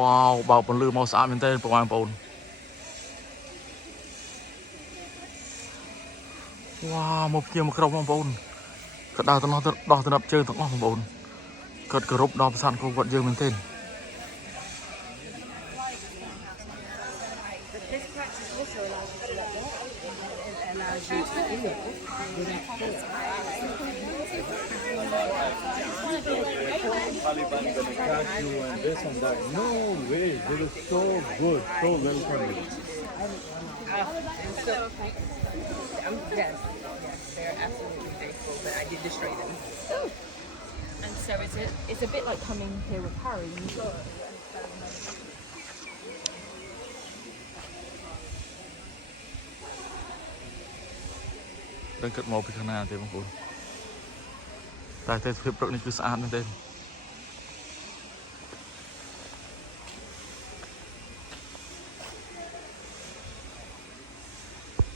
Wow, bảo bọn lừa màu xám bên tên của bọn. Wow, một kia một trong bọn. Cất đào tao đo tao đập chơi tao bọn bọn. Cất cờ rụp đo sàn của vận dương bên tên. Taliban gonna catch you and this and that. No way, they were so good, so welcoming. Yes, they're absolutely faithful, but I did destroy them. And so it's a bit like coming here with Harry. Đang cất màu bị khả năng thế bọn. Tại thế phiếp rộng này cứ xa bên tên.